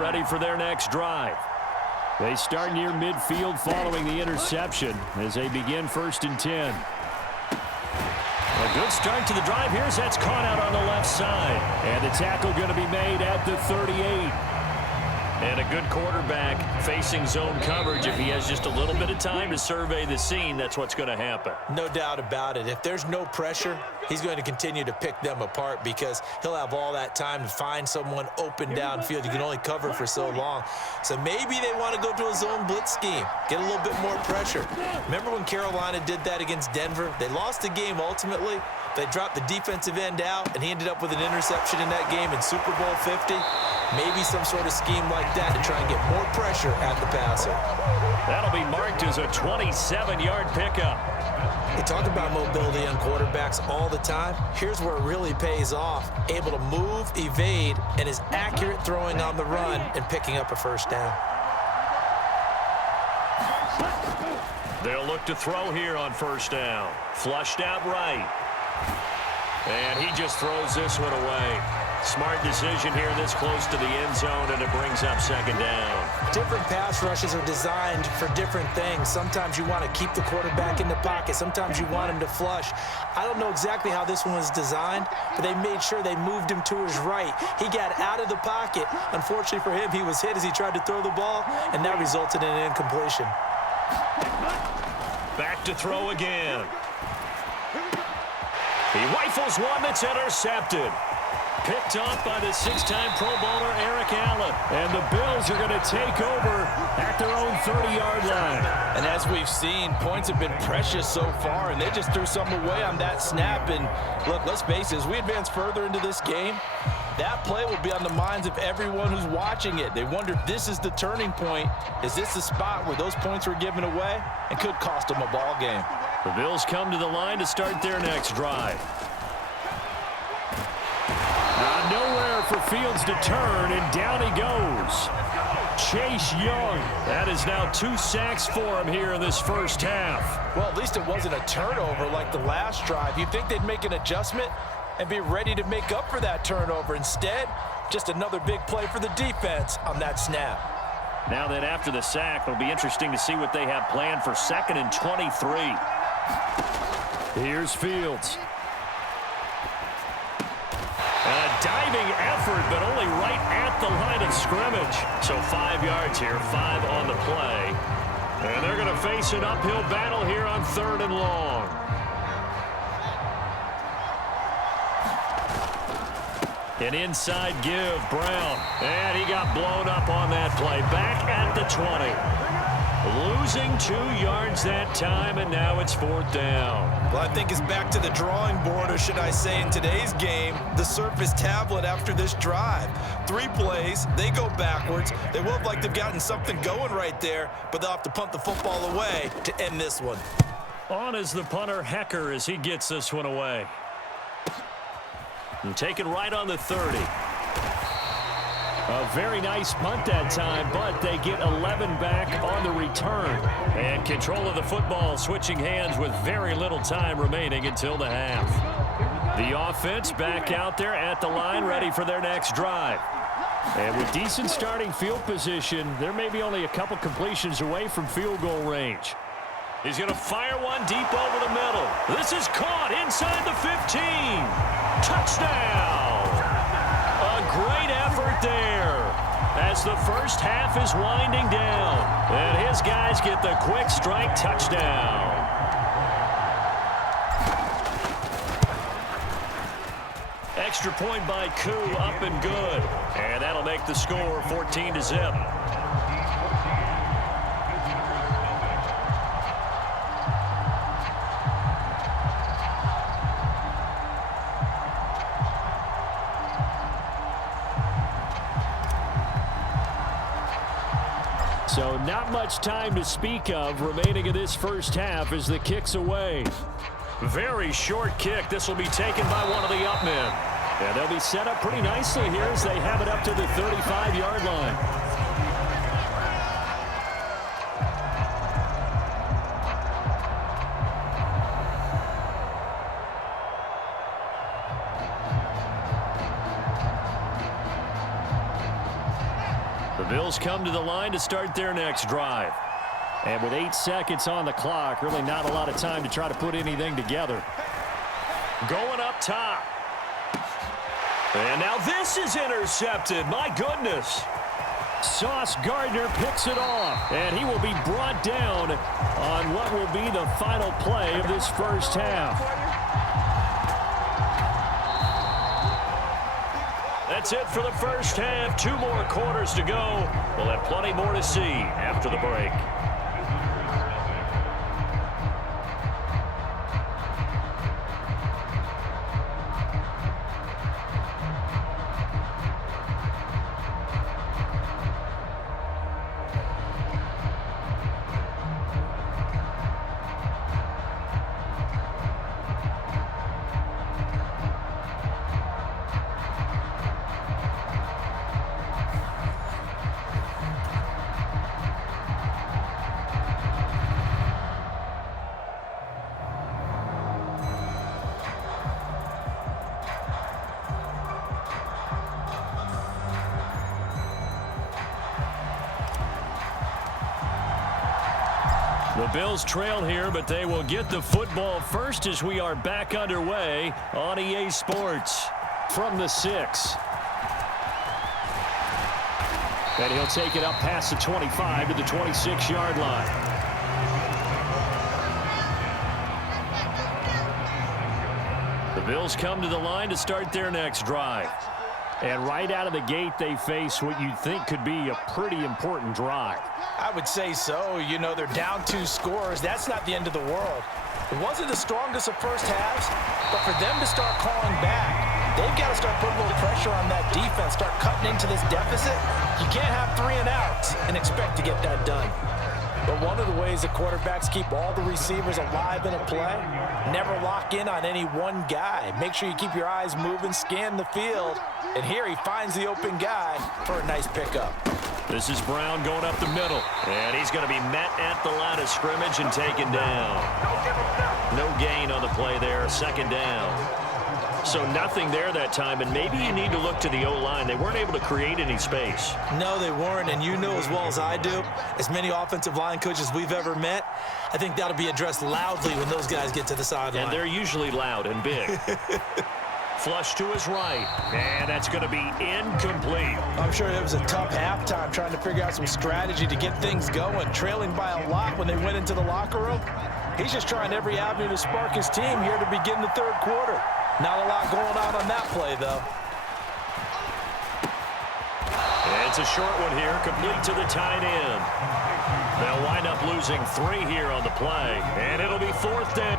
Ready for their next drive. They start near midfield following the interception as they begin 1st and 10. A good start to the drive. Here's that's caught out on the left side. And the tackle going to be made at the 38. And a good quarterback facing zone coverage. If he has just a little bit of time to survey the scene, that's what's going to happen. No doubt about it. If there's no pressure, he's going to continue to pick them apart because he'll have all that time to find someone open downfield. You can only cover for so long. So maybe they want to go to a zone blitz scheme, get a little bit more pressure. Remember when Carolina did that against Denver? They lost the game ultimately. They dropped the defensive end out, and he ended up with an interception in that game in Super Bowl 50. Maybe some sort of scheme like that to try and get more pressure at the passer. That'll be marked as a 27-yard pickup. They talk about mobility on quarterbacks all the time. Here's where it really pays off. Able to move, evade, and is accurate throwing on the run and picking up a first down. They'll look to throw here on 1st down. Flushed out right. And he just throws this one away. Smart decision here this close to the end zone, and it brings up 2nd down. Different pass rushes are designed for different things. Sometimes you want to keep the quarterback in the pocket. Sometimes you want him to flush. I don't know exactly how this one was designed, but they made sure they moved him to his right. He got out of the pocket. Unfortunately for him, he was hit as he tried to throw the ball, and that resulted in an incompletion. Back to throw again. He rifles one that's intercepted. Picked off by the 6-time Pro Bowler Eric Allen. And the Bills are going to take over at their own 30-yard line. And as we've seen, points have been precious so far, and they just threw some away on that snap. And look, let's face it, as we advance further into this game, that play will be on the minds of everyone who's watching it. They wonder if this is the turning point. Is this the spot where those points were given away and could cost them a ball game? The Bills come to the line to start their next drive. Nowhere for Fields to turn, and down he goes. Chase Young. That is now 2 sacks for him here in this first half. Well, at least it wasn't a turnover like the last drive. You'd think they'd make an adjustment and be ready to make up for that turnover. Instead, just another big play for the defense on that snap. Now then, after the sack, it'll be interesting to see what they have planned for 2nd and 23. Here's Fields. A diving effort, but only right at the line of scrimmage. So 5 yards here, 5 on the play. And they're going to face an uphill battle here on 3rd and long. An inside give, Brown. And he got blown up on that play. Back at the 20. Losing 2 yards that time, and now it's 4th down. Well, I think it's back to the drawing board, or should I say in today's game, the Surface tablet after this drive. 3 plays, they go backwards. They look like they've gotten something going right there, but they'll have to punt the football away to end this one. On is the punter, Hecker, as he gets this one away. And taken right on the 30. A very nice punt that time, but they get 11 back on the return. And control of the football switching hands with very little time remaining until the half. The offense back out there at the line, ready for their next drive. And with decent starting field position, they're maybe only a couple completions away from field goal range. He's going to fire one deep over the middle. This is caught inside the 15. Touchdown! A great effort there as the first half is winding down. And his guys get the quick strike touchdown. Extra point by Koo, up and good. And that'll make the score 14-zip. So not much time to speak of remaining in this first half as the kick's away. Very short kick. This will be taken by one of the up men. And they'll be set up pretty nicely here as they have it up to the 35-yard line. The Bills come to the line to start their next drive. And with 8 seconds on the clock, really not a lot of time to try to put anything together. Going up top. And now this is intercepted. My goodness. Sauce Gardner picks it off. And he will be brought down on what will be the final play of this first half. That's it for the first half. 2 more quarters to go. We'll have plenty more to see after the break. The Bills trail here, but they will get the football first as we are back underway on EA Sports from the 6. And he'll take it up past the 25 to the 26-yard line. The Bills come to the line to start their next drive. And right out of the gate, they face what you'd think could be a pretty important drive. I would say so. You know, they're down 2 scores. That's not the end of the world. It wasn't the strongest of first halves, but for them to start calling back, they've got to start putting a little pressure on that defense, start cutting into this deficit. You can't have 3 and outs and expect to get that done. But one of the ways the quarterbacks keep all the receivers alive in a play, never lock in on any one guy. Make sure you keep your eyes moving, scan the field, and here he finds the open guy for a nice pickup. This is Brown going up the middle, and he's going to be met at the line of scrimmage and taken down. No gain on the play there, second down. So nothing there that time, and maybe you need to look to the O-line. They weren't able to create any space. No, they weren't, and you know as well as I do, as many offensive line coaches we've ever met, I think that'll be addressed loudly when those guys get to the sideline. And they're usually loud and big. Flush to his right, and that's going to be incomplete. I'm sure it was a tough halftime trying to figure out some strategy to get things going, trailing by a lot when they went into the locker room. He's just trying every avenue to spark his team here to begin the third quarter. Not a lot going on that play, though. And it's a short one here, complete to the tight end. They'll wind up losing 3 here on the play, and it'll be 4th down.